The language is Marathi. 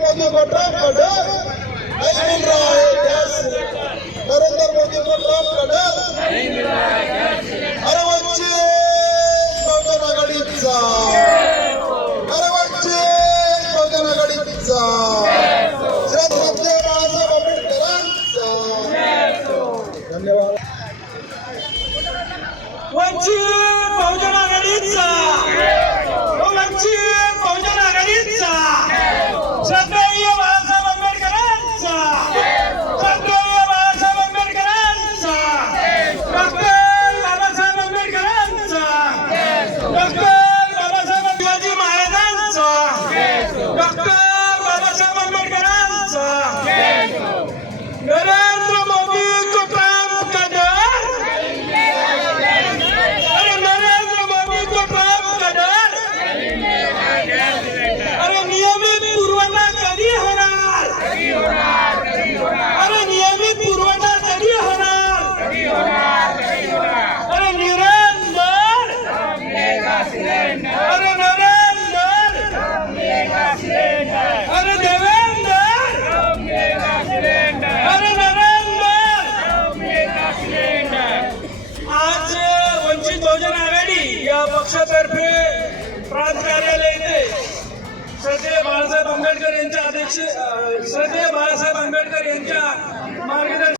मोदी को ट्रम्प का डर नहीं मिल रहा है गैस सिलेंडर। नरेंद्र मोदी को ट्रम्प का डर नहीं मिल रहा है गैस सिलेंडर। अरे वंचित बहुजन आघाडीचा, अरे वंचित बहुजन आघाडीचा, श्रद्धेय बाळासाहेब आंबेडकरांचा धन्यवाद। वंचित बहुजन आघाडीचा, वंचित बहुजन आघाडीचा, श्रद्धेय बाळासाहेब आंबेडकरांचा, श्रद्धेय बाळासाहेब आंबेडकरांचा, डॉक्टर बाबासाहेब आंबेडकरांचा, डॉक्टर बाबासाहेब शिवाजी महाराजांचा, डॉक्टर बाबासाहेब आंबेडकरांचा। नरेंद्र मोदी को ट्रम्प का डर, अरे नरेंद्र मोदी को ट्रम्प का डर, अरे नियमित पुरवठा कधी होणार, अरे नियमित पुरवठा कधी होणार, अरे निरंतर, अरे नरेंद्र, अरे देवेंद्र, अरे नरेंद्र। आज वंचित बहुजन आघाडी या पक्षातर्फे प्रांत कार्यालय येथे श्रद्धेय बाळासाहेब आंबेडकर यांच्या अध्यक्ष श्रद्धेय बाळासाहेब आंबेडकर यांच्या मार्गदर्शन